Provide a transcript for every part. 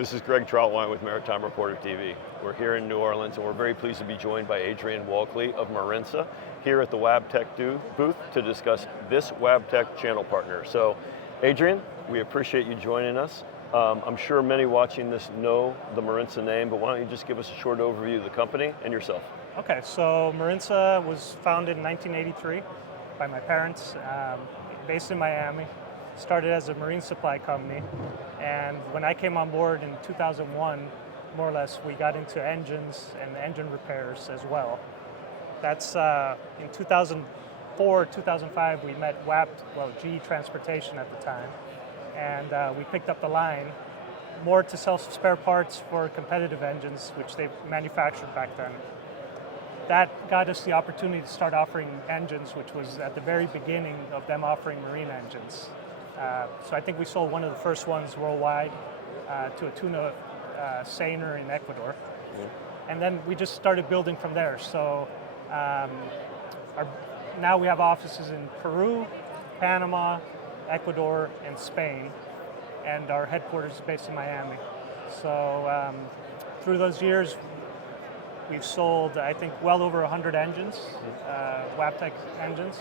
This is Greg Troutwine with Maritime Reporter TV. We're here in New Orleans and we're very pleased to be joined by Adrian Wälchli of Marinsa here at the Wabtec booth to discuss this Wabtec channel partner. So Adrian, we appreciate you joining us. I'm sure many watching this know the Marinsa name, but why don't you just give us a short overview of the company and yourself. Okay, so Marinsa was founded in 1983 by my parents, based in Miami. Started as a marine supply company, and when I came on board in 2001, more or less, we got into engines and engine repairs as well. That's in 2004, 2005, we met GE Transportation at the time, and we picked up the line more to sell spare parts for competitive engines, which they manufactured back then. That got us the opportunity to start offering engines, which was at the very beginning of them offering marine engines. So I think we sold one of the first ones worldwide to a tuna seiner in Ecuador. Mm-hmm. And then we just started building from there. So now we have offices in Peru, Panama, Ecuador, and Spain. And our headquarters is based in Miami. So through those years, we've sold, I think, well over 100 engines, Wabtec engines,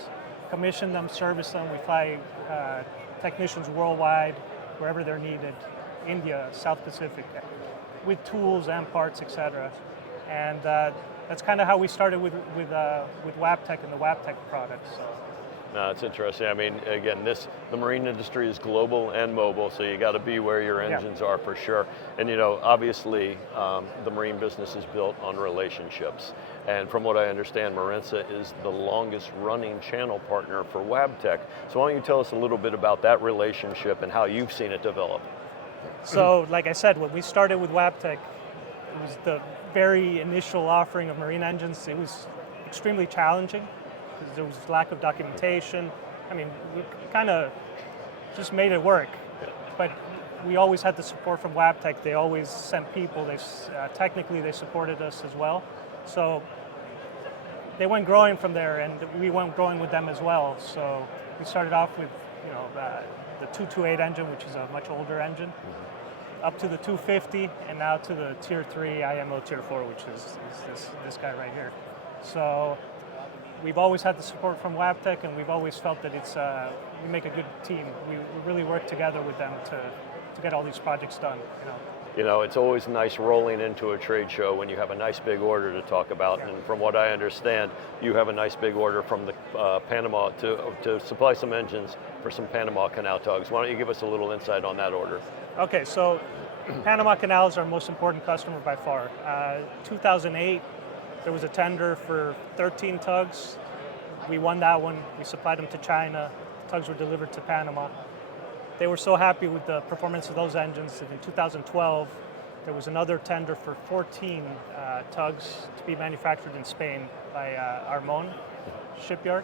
commissioned them, serviced them. We fly technicians worldwide, wherever they're needed, India, South Pacific, with tools and parts, etc. And that's kind of how we started with Wabtec and the Wabtec product. So. No, it's interesting. I mean, again, the marine industry is global and mobile, so you got to be where your engines are for sure. And you know, obviously, the marine business is built on relationships. And from what I understand, Marinsa is the longest running channel partner for Wabtec. So why don't you tell us a little bit about that relationship and how you've seen it develop? So, like I said, when we started with Wabtec, it was the very initial offering of marine engines. It was extremely challenging. There was lack of documentation. I mean, we kind of just made it work. But we always had the support from Wabtec. They always sent people. Technically, they supported us as well. So they went growing from there, and we went growing with them as well. So we started off with, the 228 engine, which is a much older engine, up to the 250, and now to the Tier 3 IMO Tier 4, which is this guy right here. So we've always had the support from Wabtec, and we've always felt that we make a good team. We really work together with them to get all these projects done. You know, it's always nice rolling into a trade show when you have a nice big order to talk about. Yeah. And from what I understand, you have a nice big order from the Panama to supply some engines for some Panama Canal tugs. Why don't you give us a little insight on that order? Okay, so Panama Canal is our most important customer by far. 2008. There was a tender for 13 tugs. We won that one. We supplied them to China. The tugs were delivered to Panama. They were so happy with the performance of those engines that in 2012, there was another tender for 14 tugs to be manufactured in Spain by Armon shipyard.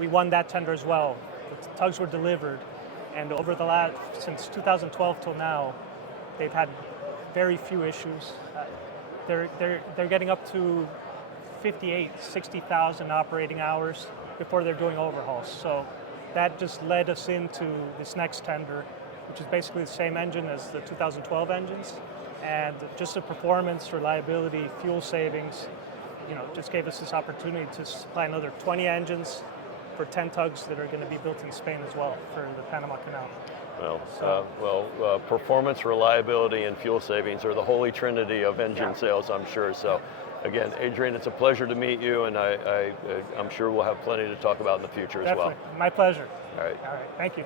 We won that tender as well. The tugs were delivered, and since 2012 till now, they've had very few issues. They're getting up to 60,000 operating hours before they're doing overhauls. So that just led us into this next tender, which is basically the same engine as the 2012 engines, and just the performance, reliability, fuel savings, just gave us this opportunity to supply another 20 engines for 10 tugs that are going to be built in Spain as well for the Panama Canal. Well, performance, reliability, and fuel savings are the holy trinity of engine sales, I'm sure. So, again, Adrian, it's a pleasure to meet you, and I'm sure we'll have plenty to talk about in the future as well. My pleasure. All right. Thank you.